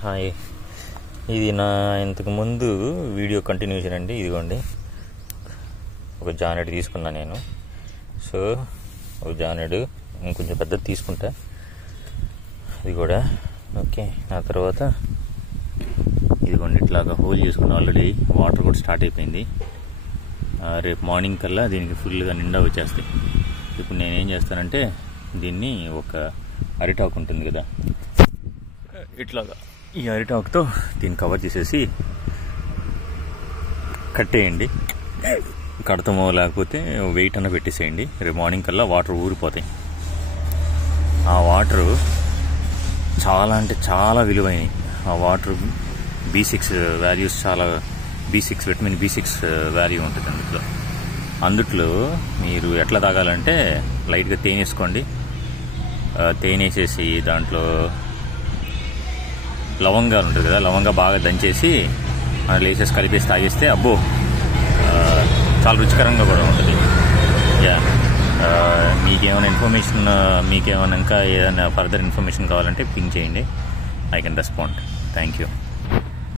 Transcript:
Hi, ఇది నా ఇంతకుముందు వీడియో కంటిన్యూషన్ అండి. ఇదిగోండి, ఒక జానెడ్ తీసుకున్నా నేను. సో ఒక జానెడ్ ఇంకొంచెం పెద్దది తీసుకుంటా, ఇది కూడా ఓకే. ఆ తర్వాత ఇదిగోండి ఇట్లాగా హోల్ చేసుకున్నా. ఆల్రెడీ వాటర్ కూడా స్టార్ట్ అయిపోయింది. రేపు మార్నింగ్ కల్లా దీనికి ఫుల్గా నిండా వచ్చేస్తాయి. ఇప్పుడు నేనేం చేస్తానంటే దీన్ని ఒక అరిటాకు ఉంటుంది కదా, ఇట్లాగా ఈ అరిటాకుతో దీన్ని కవర్ చేసేసి కట్టేయండి. కడతామో లేకపోతే వెయిట్ అన్న పెట్టేసేయండి. రేపు మార్నింగ్ కల్లా వాటర్ ఊరిపోతాయి. ఆ వాటరు చాలా అంటే చాలా విలువైనవి. ఆ వాటర్ B6 వాల్యూస్ చాలా, విటమిన్ B6 వాల్యూ ఉంటుంది అందుట్లో మీరు ఎట్లా తాగాలంటే లైట్గా తేనె వేసుకోండి. తేనె వేసేసి దాంట్లో లవంగాలు ఉంటుంది కదా, లవంగా బాగా దంచేసి అందులో వేసేసి కలిపేసి తాగేస్తే అబ్బో చాలా రుచికరంగా కూడా ఉంటుంది. మీకేమైనా ఇన్ఫర్మేషన్, మీకేమైనా ఇంకా ఏదైనా ఫర్దర్ ఇన్ఫర్మేషన్ కావాలంటే పింక్ చేయండి. I can respond. Thank you.